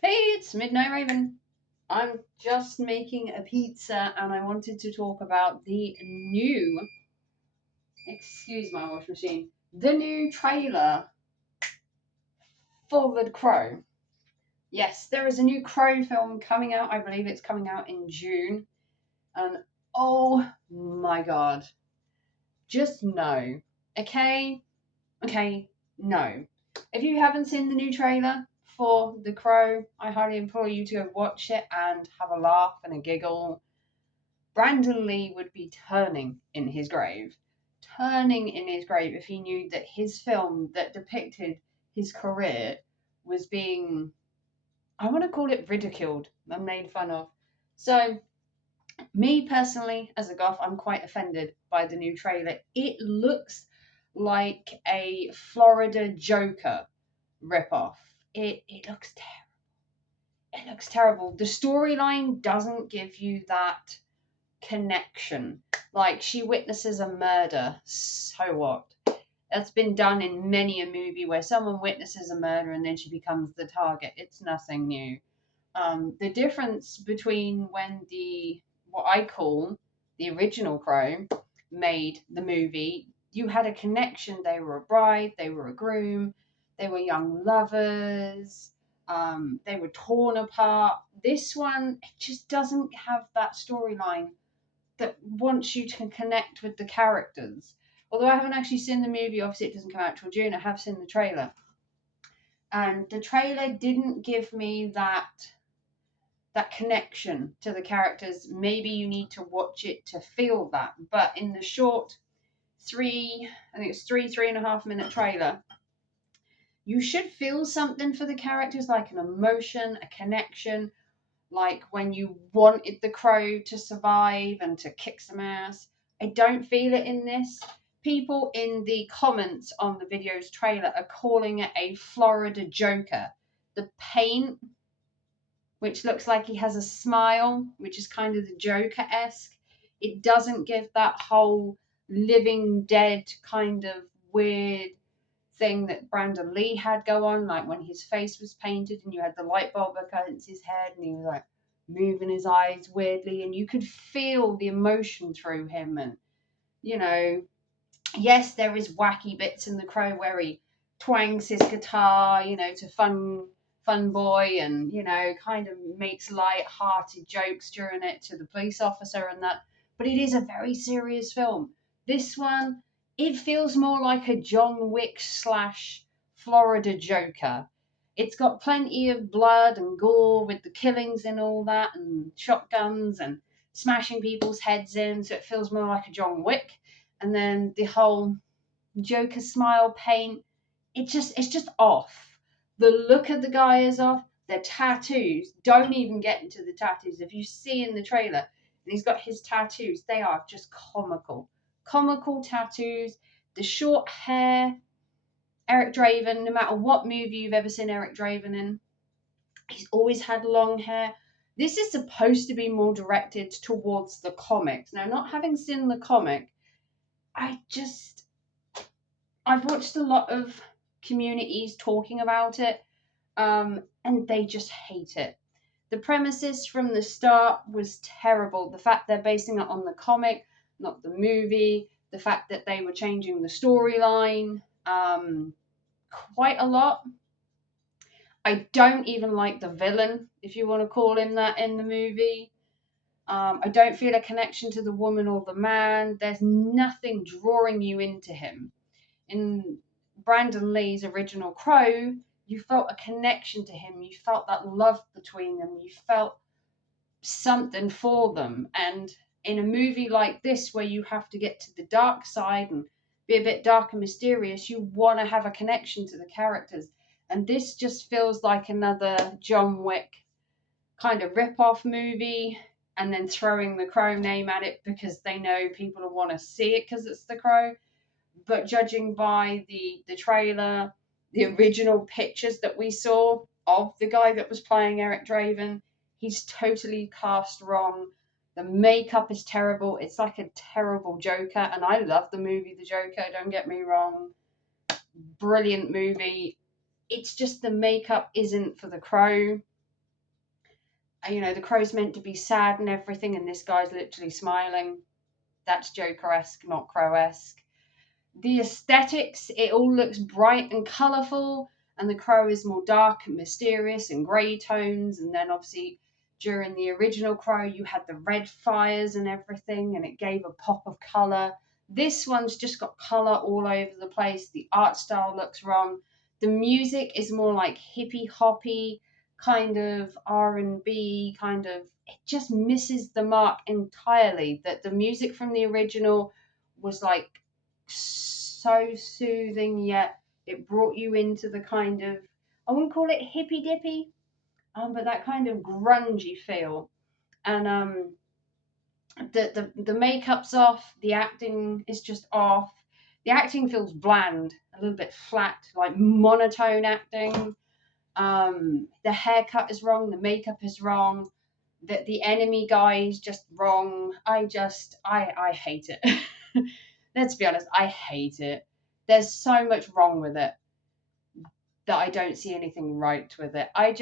Hey, it's Midnight Raven. I'm just making a pizza and I wanted to talk about excuse my wash machine, the new trailer for The Crow. Yes, there is a new Crow film coming out. I believe it's coming out in June. And oh my god, just no. Okay? Okay, no. If you haven't seen the new trailer for The Crow, I highly implore you to go watch it and have a laugh and a giggle. Brandon Lee would be turning in his grave if he knew that his film that depicted his career was being, I want to call it ridiculed and made fun of. So, me personally, as a goth, I'm quite offended by the new trailer. It looks like a Florida Joker ripoff. It looks terrible. It looks terrible. The storyline doesn't give you that connection. Like, she witnesses a murder. So what? That's been done in many a movie where someone witnesses a murder and then she becomes the target. It's nothing new. The difference between when what I call the original Crow made the movie, you had a connection. They were a bride, they were a groom, they were young lovers, they were torn apart. This one, it just doesn't have that storyline that wants you to connect with the characters. Although I haven't actually seen the movie, obviously it doesn't come out till June. I have seen the trailer, and the trailer didn't give me that connection to the characters. Maybe you need to watch it to feel that. But in the short I think it's 3.5 minute trailer, you should feel something for the characters, like an emotion, a connection, like when you wanted the Crow to survive and to kick some ass. I don't feel it in this. People in the comments on the video's trailer are calling it a Florida Joker. The paint, which looks like he has a smile, which is kind of the Joker-esque, it doesn't give that whole living dead kind of weird thing that Brandon Lee had go on, like when his face was painted and you had the light bulb against his head and he was like moving his eyes weirdly and you could feel the emotion through him. And, you know, yes, there is wacky bits in The Crow where he twangs his guitar, to fun boy and, kind of makes light-hearted jokes during it to the police officer and that. But it is a very serious film. This one, it feels more like a John Wick slash Florida Joker. It's got plenty of blood and gore with the killings and all that, and shotguns and smashing people's heads in, so it feels more like a John Wick. And then the whole Joker smile paint, it's just off. The look of the guy is off. The tattoos, don't even get into the tattoos. If you see in the trailer, and he's got his tattoos, they are just comical. Comical tattoos, the short hair. Eric Draven, no matter what movie you've ever seen Eric Draven in, he's always had long hair. This is supposed to be more directed towards the comics. Now, not having seen the comic, I've watched a lot of communities talking about it, and they just hate it. The premises from the start was terrible. The fact they're basing it on the comic, not the movie, the fact that they were changing the storyline quite a lot. I don't even like the villain, if you want to call him that, in the movie. I don't feel a connection to the woman or the man. There's nothing drawing you into him. In Brandon Lee's original Crow, you felt a connection to him. You felt that love between them. You felt something for them. And in a movie like this, where you have to get to the dark side and be a bit dark and mysterious, you want to have a connection to the characters. And this just feels like another John Wick kind of rip-off movie, and then throwing the Crow name at it because they know people will want to see it because it's the Crow. But judging by the trailer, the original pictures that we saw of the guy that was playing Eric Draven, he's totally cast wrong. The makeup is terrible. It's like a terrible Joker, and I love the movie The Joker, don't get me wrong. Brilliant movie. It's just the makeup isn't for the Crow. You know, the crow's meant to be sad and everything, and this guy's literally smiling. That's Joker-esque, not Crow-esque. The aesthetics, it all looks bright and colourful, and the Crow is more dark and mysterious and grey tones. And then obviously during the original Crow, you had the red fires and everything, and it gave a pop of colour. This one's just got colour all over the place. The art style looks wrong. The music is more like hippy hoppy, kind of R&B, kind of. It just misses the mark entirely. That the music from the original was like so soothing, yet it brought you into the kind of, I wouldn't call it hippy dippy, but that kind of grungy feel. And the makeup's off, the acting is just off. The acting feels bland, a little bit flat, like monotone acting. The haircut is wrong, the makeup is wrong, the enemy guy is just wrong. I hate it. Let's be honest, I hate it. There's so much wrong with it that I don't see anything right with it. I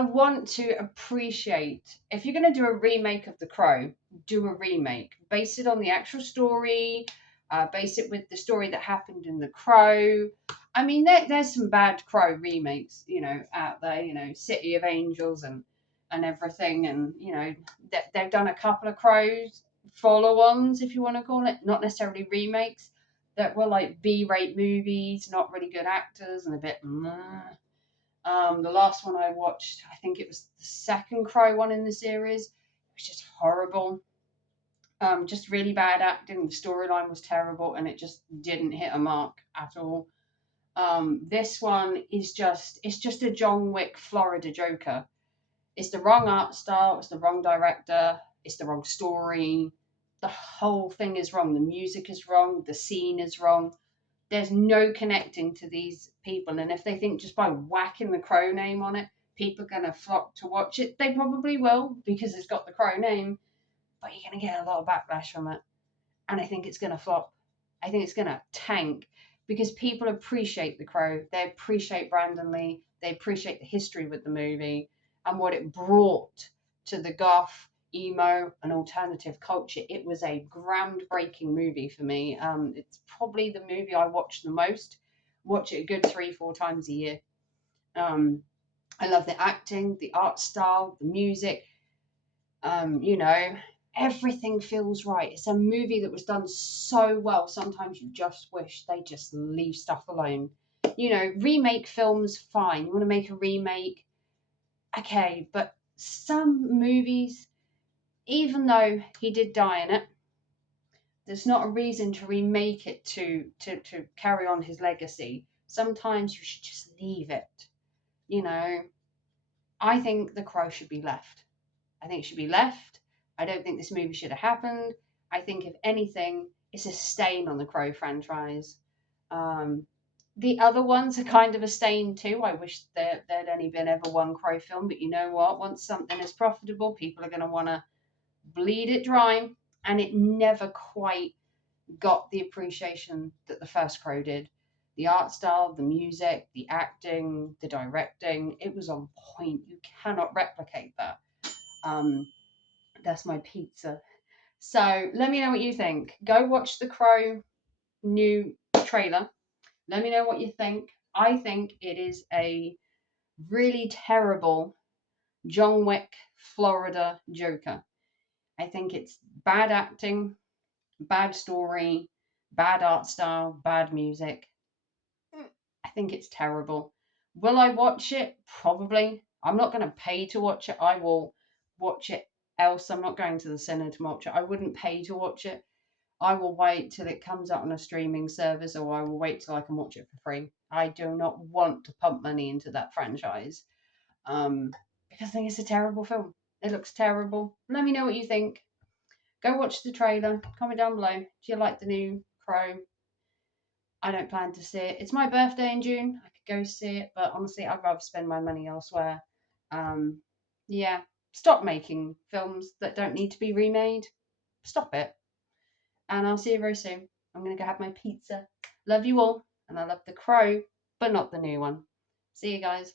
want to appreciate, if you're going to do a remake of The Crow, do a remake. Base it on the actual story, base it with the story that happened in The Crow. I mean, there's some bad Crow remakes, you know, out there, you know, City of Angels and everything. And, you know, they've done a couple of Crows follow-ons, if you want to call it, not necessarily remakes, that were like B-rate movies, not really good actors and a bit meh. The last one I watched, I think it was the second Crow one in the series. It was just horrible. Just really bad acting. The storyline was terrible, and it just didn't hit a mark at all. This one is it's just a John Wick Florida Joker. It's the wrong art style. It's the wrong director. It's the wrong story. The whole thing is wrong. The music is wrong. The scene is wrong. There's no connecting to these people. And if they think just by whacking the Crow name on it, people are going to flock to watch it, they probably will because it's got the Crow name. But you're going to get a lot of backlash from it. And I think it's going to flop. I think it's going to tank because people appreciate the Crow. They appreciate Brandon Lee. They appreciate the history with the movie and what it brought to the goth, emo, and alternative culture. It was a groundbreaking movie for me. It's probably the movie I watch the most. Watch it a good 3-4 times a year. I love the acting, the art style, the music. You know, everything feels right. It's a movie that was done so well. Sometimes you just wish they just leave stuff alone. You know, remake films, fine. You want to make a remake, okay, but some movies, even though he did die in it, there's not a reason to remake it to carry on his legacy. Sometimes you should just leave it. You know, I think The Crow should be left. I think it should be left. I don't think this movie should have happened. I think, if anything, it's a stain on the Crow franchise. The other ones are kind of a stain too. I wish there'd only been ever one Crow film, but you know what? Once something is profitable, people are going to want to bleed it dry, and it never quite got the appreciation that the first Crow did. The art style, the music, the acting, the directing, it was on point. You cannot replicate that. That's my pizza. So let me know what you think. Go watch the Crow new trailer. Let me know what you think. I think it is a really terrible John Wick Florida Joker. I think it's bad acting, bad story, bad art style, bad music. I think it's terrible. Will I watch it? Probably. I'm not going to pay to watch it. I will watch it else. I'm not going to the cinema to watch it. I wouldn't pay to watch it. I will wait till it comes out on a streaming service, or I will wait till I can watch it for free. I do not want to pump money into that franchise because I think it's a terrible film. It looks terrible. Let me know what you think. Go watch the trailer. Comment down below. Do you like the new Crow? I don't plan to see it. It's my birthday in June. I could go see it, but honestly, I'd rather spend my money elsewhere. Um, yeah, stop making films that don't need to be remade. Stop it. And I'll see you very soon. I'm going to go have my pizza. Love you all, and I love The Crow, but not the new one. See you guys.